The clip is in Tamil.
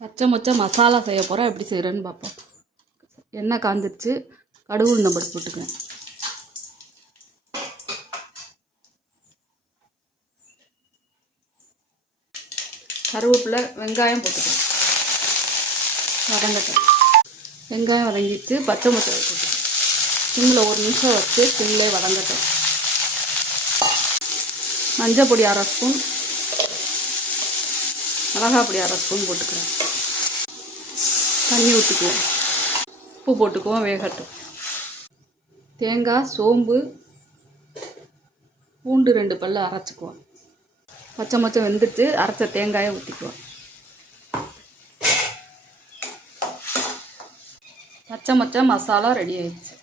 பச்சை மொச்சை மசாலா செய்ய போகிறோம். எப்படி செய்கிறேன்னு பார்ப்போம். எண்ணெய் காந்துருச்சு, கடுகு உளுந்தம் பருப்பு போட்டுக்குவேன். கருவேப்பிலை, வெங்காயம் போட்டுக்குவேன். வதங்கட்டும். வெங்காயம் வதங்கிட்டு பச்சை மொச்சை போட்டுக்குவேன். சிம்மில் 1 நிமிஷம் வச்சு சிம்மில் வதங்கட்டும். மஞ்சள் பொடி 1/2 ஸ்பூன், மிளகாய் பொடி 1/2 ஸ்பூன் போட்டுக்கிறேன். தண்ணி ஊற்றிக்குவோம். உப்பு போட்டுக்குவோம். வேகட்டும். தேங்காய், சோம்பு, பூண்டு 2 பல் அரைச்சிக்குவோம். பச்சை மொச்சை வெந்துட்டு அரைச்ச தேங்காயை ஊற்றிக்குவோம். பச்சை மொச்சை மசாலா ரெடி ஆயிடுச்சு.